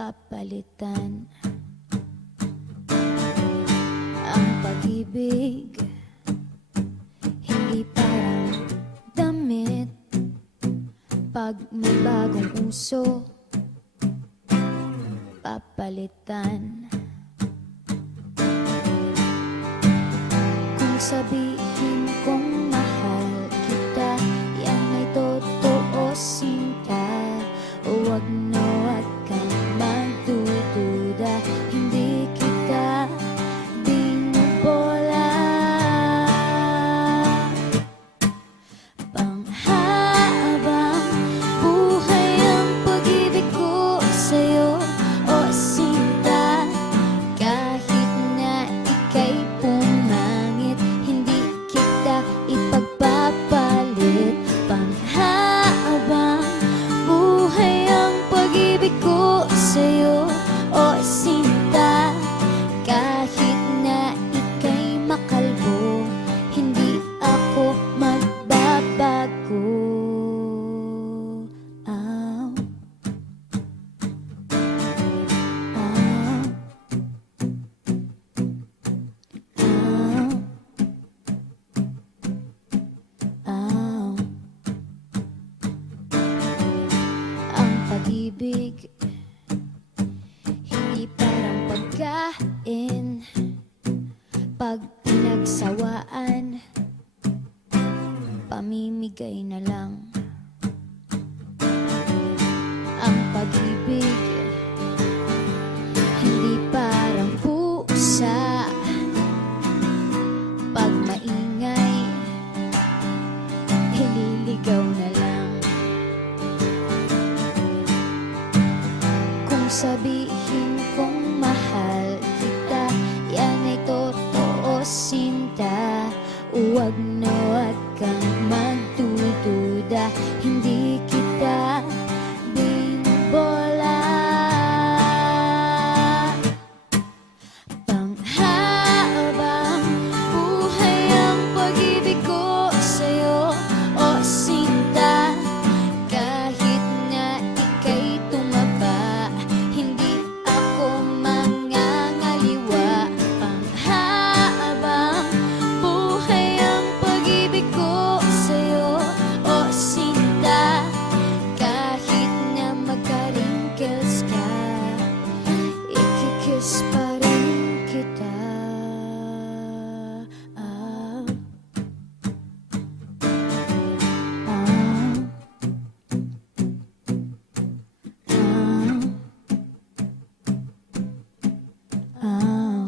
papalitan ang pag-ibig. Hindi parang damit pag may bagong uso, papalitan. Kung sabihin kong mahal kita, yan ay totoo, sinta. Huwag na wag kang magdududa, hindi kita binubola. Panghabang buhay ang pag-ibig ko sa'yo, o sinta. Kahit na ika'y pumangit, hindi kita ipagpapalit. Panghabang buhay ang pag-ibig ko sa'yo, o sinta. Kahit na ika'y makalbo, hindi ako magbabago. Ow. Ow. Ow. Ow. Ang pag-ibig hindi parang pagkain, pag pinagsawaan, pamimigay na lang. Ang pag-ibig hindi parang pusa, pag maingay, ililigaw na lang. Kung sabihin kong mahal kita, yan ay totoo, sinta. Huwag na wag kang magdududa, hindi kita binubola. Panghabang buhay ang pag-ibig ko sa'yo, o sinta. Kahit na ika'y tumaba, hindi ako mangangaliwa. Panghabang buhay ang pag-ibig ko sa'yo, o sinta. Kahit na magka-wrinkles ka, ikikiss pa rin kita. Ah. Ah. Ah.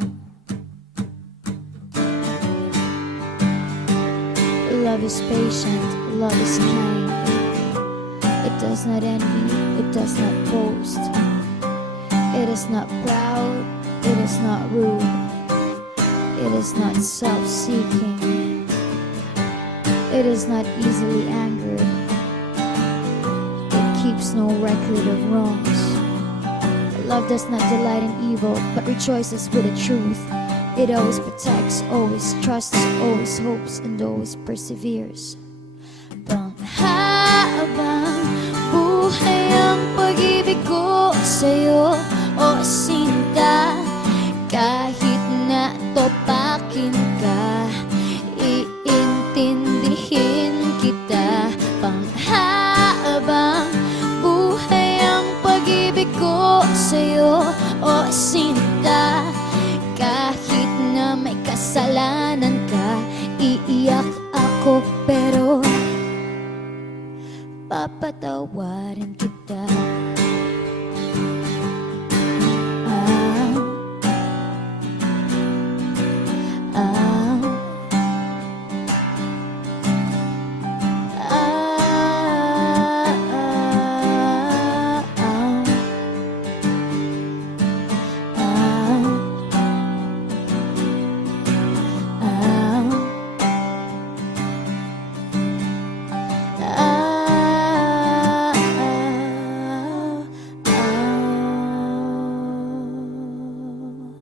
Love is patient, love is kind. It does not envy, it does not boast. It is not proud, it is not rude. It is not self-seeking. It is not easily angered. It keeps no record of wrongs. Love does not delight in evil, but rejoices with the truth. It always protects, always trusts, always hopes, and always perseveres. Panghabang buhay ang pag-ibig ko sa'yo, o sinta. Kahit na topakin ka, iintindihin kita. Panghabang buhay ang pag-ibig ko sa'yo, o sinta. Kahit na may kasalanan ka, iiyak ako pero papatawarin